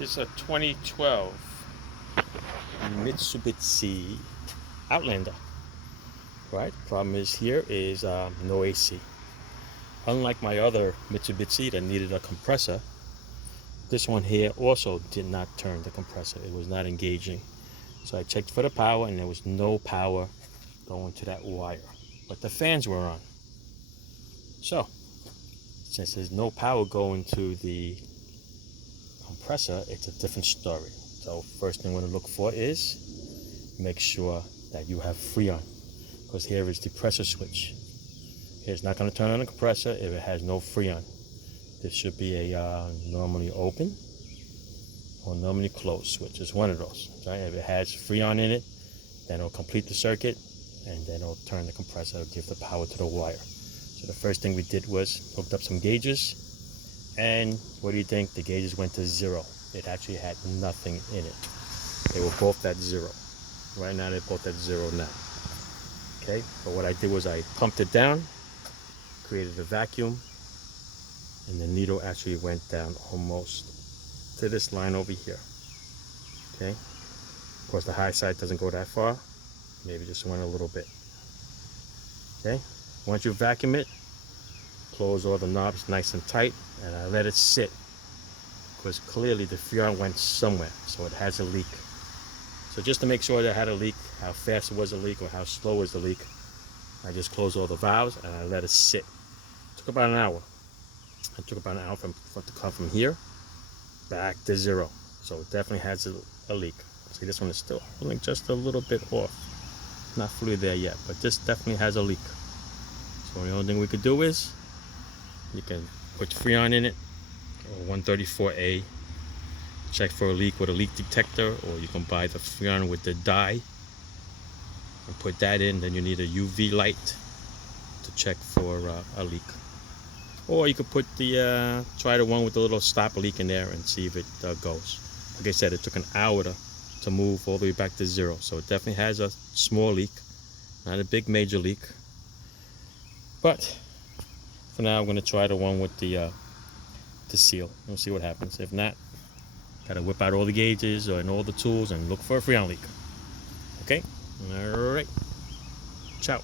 This is a 2012 Mitsubishi Outlander. Right? Problem is here is no AC. Unlike my other Mitsubishi that needed a compressor, this one here also did not turn the compressor. It was not engaging. So I checked for the power and there was no power going to that wire. But the fans were on. So, since there's no power going to the compressor, it's a different story. So first thing we're going to look for is make sure that you have Freon, because here is the pressure switch. It's not going to turn on the compressor if it has no Freon. This should be a normally open or normally closed switch. It's one of those. Right? If it has Freon in it, then it'll complete the circuit and then it'll turn the compressor, it'll give the power to the wire. So the first thing we did was hooked up some gauges. And what do you think? The gauges went to 0. It actually had nothing in it. They were both at 0. Right now they're both at 0 now. Okay, but what I did was I pumped it down, created a vacuum, and the needle actually went down almost to this line over here. Okay, of course the high side doesn't go that far, maybe just went a little bit. Okay, once you vacuum it, close all the knobs nice and tight, and I let it sit, because clearly the Freon went somewhere, so it has a leak. So just to make sure that it had a leak, how fast it was a leak or how slow was the leak, I just closed all the valves and I let it sit. It took about an hour. It took about an hour for it to come from here back to 0. So it definitely has a leak. See, this one is still holding just a little bit off. Not fully there yet, but this definitely has a leak. So the only thing we could do is you can put Freon in it, or 134A. Check for a leak with a leak detector, or you can buy the Freon with the dye and put that in. Then you need a UV light to check for a leak. Or you could put the try the one with the little stop leak in there and see if it goes. Like I said, it took an hour to move all the way back to 0, so it definitely has a small leak, not a big major leak. But for now, I'm going to try the one with the seal. We'll see what happens. If not, gotta whip out all the gauges and all the tools and look for a Freon leak. Okay? Alright. Ciao.